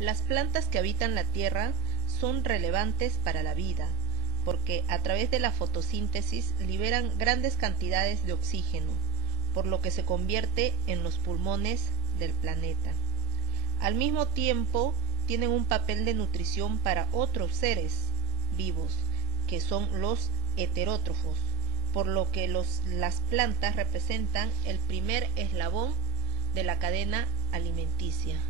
Las plantas que habitan la tierra son relevantes para la vida, porque a través de la fotosíntesis liberan grandes cantidades de oxígeno, por lo que se convierte en los pulmones del planeta. Al mismo tiempo, tienen un papel de nutrición para otros seres vivos, que son los heterótrofos, por lo que las plantas representan el primer eslabón de la cadena alimenticia.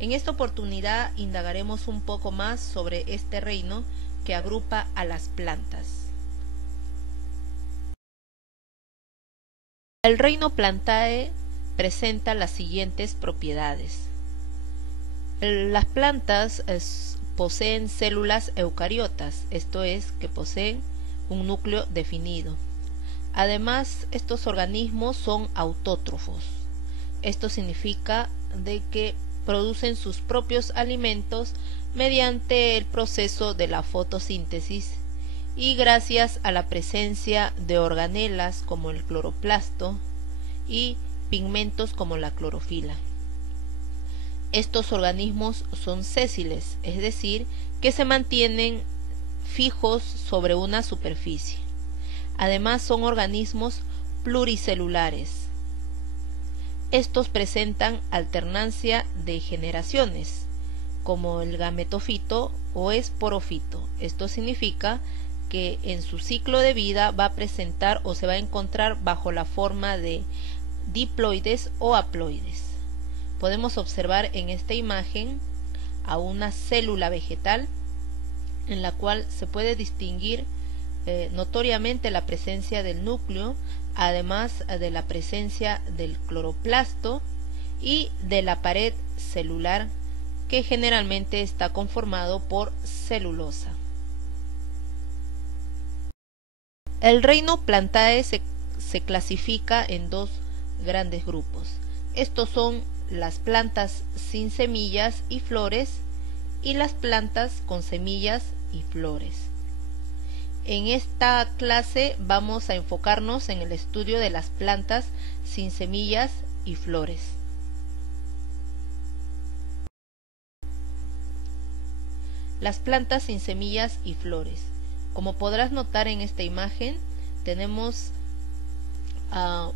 En esta oportunidad indagaremos un poco más sobre este reino que agrupa a las plantas. El reino Plantae presenta las siguientes propiedades. Las plantas poseen células eucariotas, esto es, que poseen un núcleo definido. Además, estos organismos son autótrofos. Esto significa de que producen sus propios alimentos mediante el proceso de la fotosíntesis y gracias a la presencia de organelas como el cloroplasto y pigmentos como la clorofila. Estos organismos son sésiles, es decir, que se mantienen fijos sobre una superficie. Además, son organismos pluricelulares. Estos presentan alternancia de generaciones, como el gametofito o esporofito. Esto significa que en su ciclo de vida va a presentar o se va a encontrar bajo la forma de diploides o haploides. Podemos observar en esta imagen a una célula vegetal en la cual se puede distinguir notoriamente la presencia del núcleo, además de la presencia del cloroplasto y de la pared celular, que generalmente está conformado por celulosa. El reino Plantae se clasifica en dos grandes grupos. Estos son las plantas sin semillas y flores y las plantas con semillas y flores. En esta clase vamos a enfocarnos en el estudio de las plantas sin semillas y flores. Las plantas sin semillas y flores. Como podrás notar en esta imagen, tenemos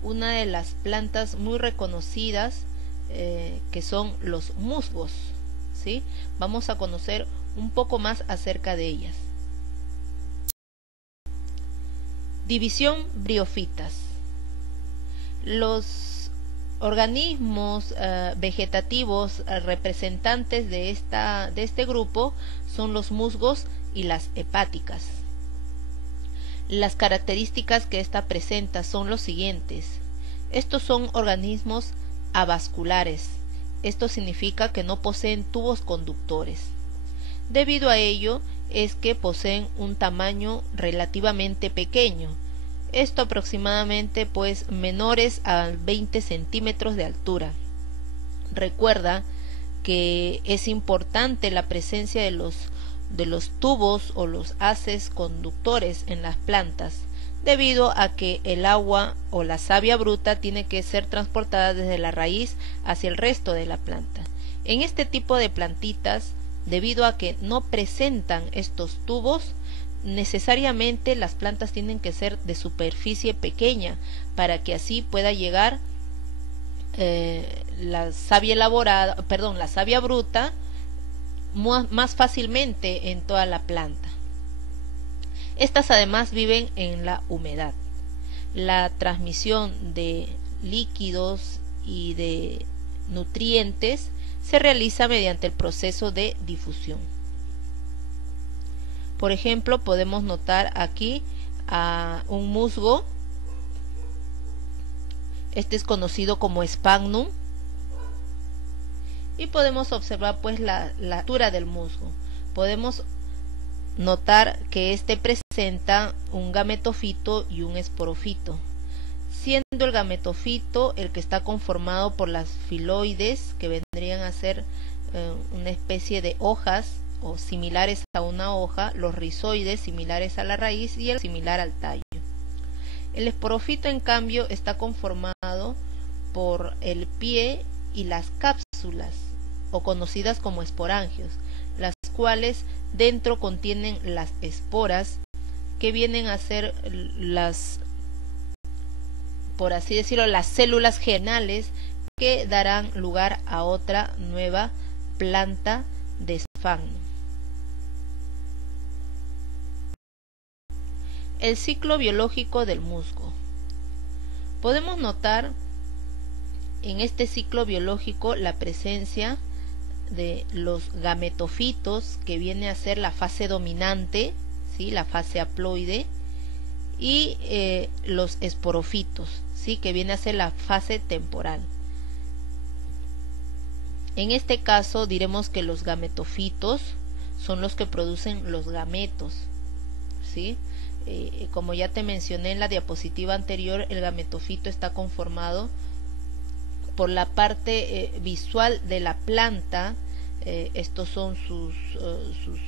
una de las plantas muy reconocidas que son los musgos, ¿sí? Vamos a conocer un poco más acerca de ellas. División briófitas. Los organismos vegetativos representantes de este grupo son los musgos y las hepáticas. Las características que esta presenta son los siguientes. Estos son organismos avasculares. Esto significa que no poseen tubos conductores. Debido a ello es que poseen un tamaño relativamente pequeño. Esto aproximadamente pues menores a 20 centímetros de altura. Recuerda que es importante la presencia de los tubos o los haces conductores en las plantas, debido a que el agua o la savia bruta tiene que ser transportada desde la raíz hacia el resto de la planta. En este tipo de plantitas, debido a que no presentan estos tubos, necesariamente las plantas tienen que ser de superficie pequeña para que así pueda llegar la savia bruta más fácilmente en toda la planta. Estas además viven en la humedad. La transmisión de líquidos y de nutrientes se realiza mediante el proceso de difusión. Por ejemplo, podemos notar aquí a un musgo. Este es conocido como Sphagnum. Y podemos observar pues la altura del musgo. Podemos notar que este presenta un gametofito y un esporofito, siendo el gametofito el que está conformado por las filoides, que vendrían a ser una especie de hojas o similares a una hoja, los rizoides similares a la raíz y el similar al tallo. El esporofito, en cambio, está conformado por el pie y las cápsulas o conocidas como esporangios, las cuales dentro contienen las esporas, que vienen a ser las, por así decirlo, las células germinales que darán lugar a otra nueva planta de esfagno. El ciclo biológico del musgo. Podemos notar en este ciclo biológico la presencia de los gametofitos, que viene a ser la fase dominante, ¿sí?, la fase haploide, y los esporofitos, ¿sí?, que viene a ser la fase temporal. En este caso diremos que los gametofitos son los que producen los gametos, ¿sí? Como ya te mencioné en la diapositiva anterior, el gametofito está conformado por la parte visual de la planta. Estos son sus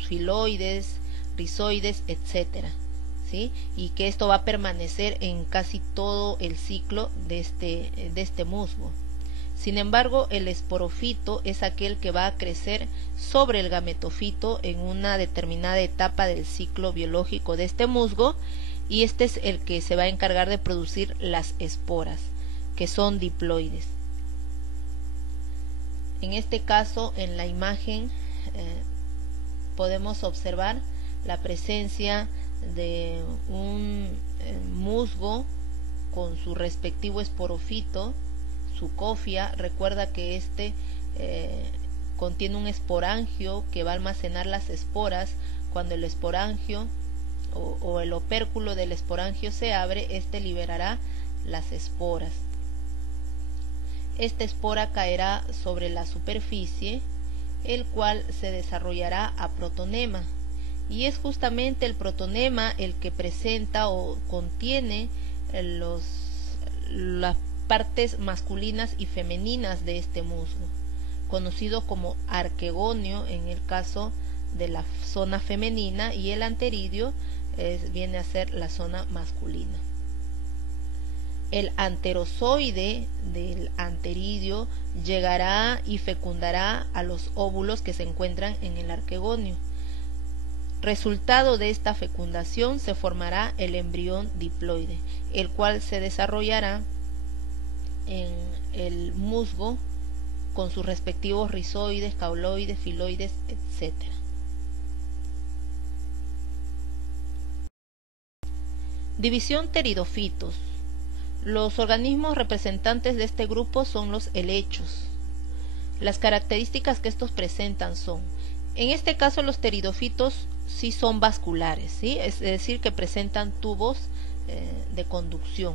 filoides, rizoides, etcétera, ¿sí? Y que esto va a permanecer en casi todo el ciclo de este musgo. Sin embargo, el esporofito es aquel que va a crecer sobre el gametofito en una determinada etapa del ciclo biológico de este musgo, y este es el que se va a encargar de producir las esporas, que son diploides. En este caso, en la imagen podemos observar la presencia de un musgo con su respectivo esporofito, su cofia. Recuerda que este contiene un esporangio que va a almacenar las esporas. Cuando el esporangio o el opérculo del esporangio se abre, este liberará las esporas. Esta espora caerá sobre la superficie, el cual se desarrollará a protonema, y es justamente el protonema el que presenta o contiene las partes masculinas y femeninas de este musgo, conocido como arquegonio en el caso de la zona femenina, y el anteridio viene a ser la zona masculina. El anterozoide del anteridio llegará y fecundará a los óvulos que se encuentran en el arquegonio. Resultado de esta fecundación se formará el embrión diploide, el cual se desarrollará en el musgo con sus respectivos rizoides, cauloides, filoides, etc. División pteridofitos. Los organismos representantes de este grupo son los helechos. Las características que estos presentan son, en este caso los pteridofitos sí son vasculares, ¿sí? Es decir, que presentan tubos de conducción.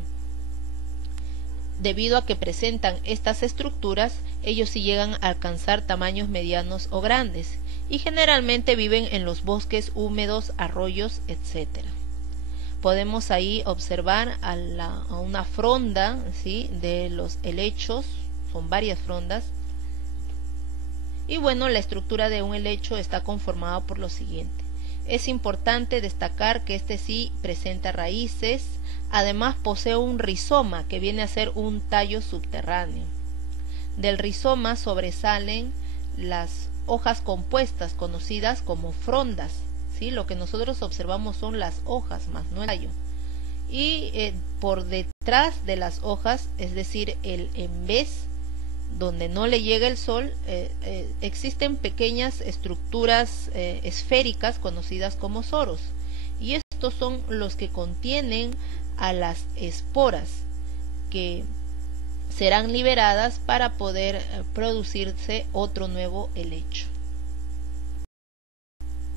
Debido a que presentan estas estructuras, ellos sí llegan a alcanzar tamaños medianos o grandes, y generalmente viven en los bosques húmedos, arroyos, etcétera. Podemos ahí observar a una fronda, ¿sí?, de los helechos. Son varias frondas. Y bueno, la estructura de un helecho está conformada por lo siguiente. Es importante destacar que este sí presenta raíces. Además posee un rizoma, que viene a ser un tallo subterráneo. Del rizoma sobresalen las hojas compuestas, conocidas como frondas, ¿sí? Lo que nosotros observamos son las hojas, más no el tallo. Y por detrás de las hojas, es decir, el envés, donde no le llega el sol, existen pequeñas estructuras esféricas conocidas como soros. Y estos son los que contienen a las esporas, que serán liberadas para poder producirse otro nuevo helecho.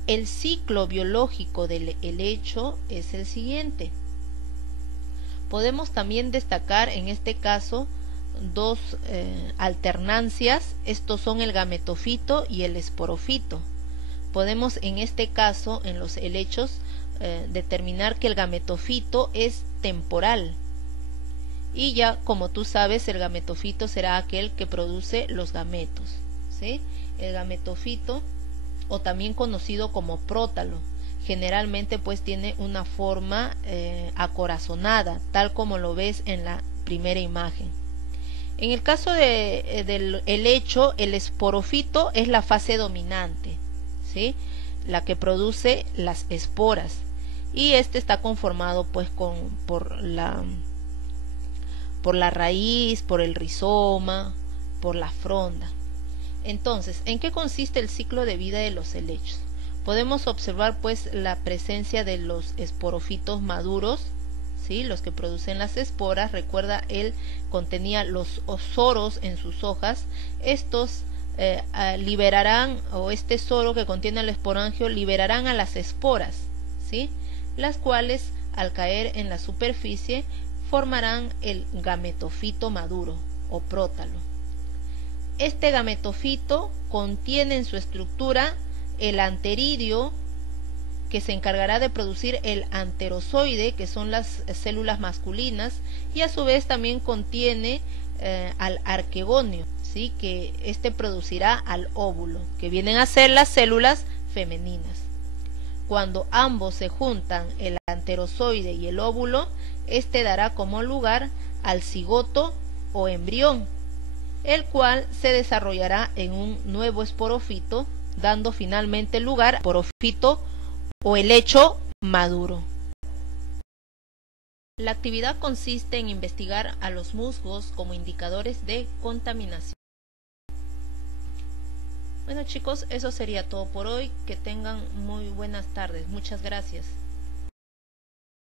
El ciclo biológico del helecho es el siguiente. Podemos también destacar en este caso dos alternancias. Estos son el gametofito y el esporofito. Podemos en este caso, en los helechos, determinar que el gametofito es temporal, y ya como tú sabes, el gametofito será aquel que produce los gametos, ¿sí? El gametofito, o también conocido como prótalo, generalmente pues tiene una forma acorazonada, tal como lo ves en la primera imagen. En el caso del helecho, el esporofito es la fase dominante, ¿sí? La que produce las esporas, y este está conformado pues por la raíz, por el rizoma, por la fronda. Entonces, ¿en qué consiste el ciclo de vida de los helechos? Podemos observar pues la presencia de los esporofitos maduros, ¿sí? Los que producen las esporas. Recuerda, él contenía los soros en sus hojas. Estos liberarán, o este soro que contiene el esporangio liberarán a las esporas, ¿sí? Las cuales al caer en la superficie formarán el gametofito maduro o prótalo. Este gametofito contiene en su estructura el anteridio, que se encargará de producir el anterozoide, que son las células masculinas, y a su vez también contiene al arquegonio, ¿sí? Que este producirá al óvulo, que vienen a ser las células femeninas. Cuando ambos se juntan, el anterozoide y el óvulo, este dará como lugar al cigoto o embrión, el cual se desarrollará en un nuevo esporofito, dando finalmente lugar al esporofito o helecho maduro. La actividad consiste en investigar a los musgos como indicadores de contaminación. Bueno chicos, eso sería todo por hoy. Que tengan muy buenas tardes. Muchas gracias.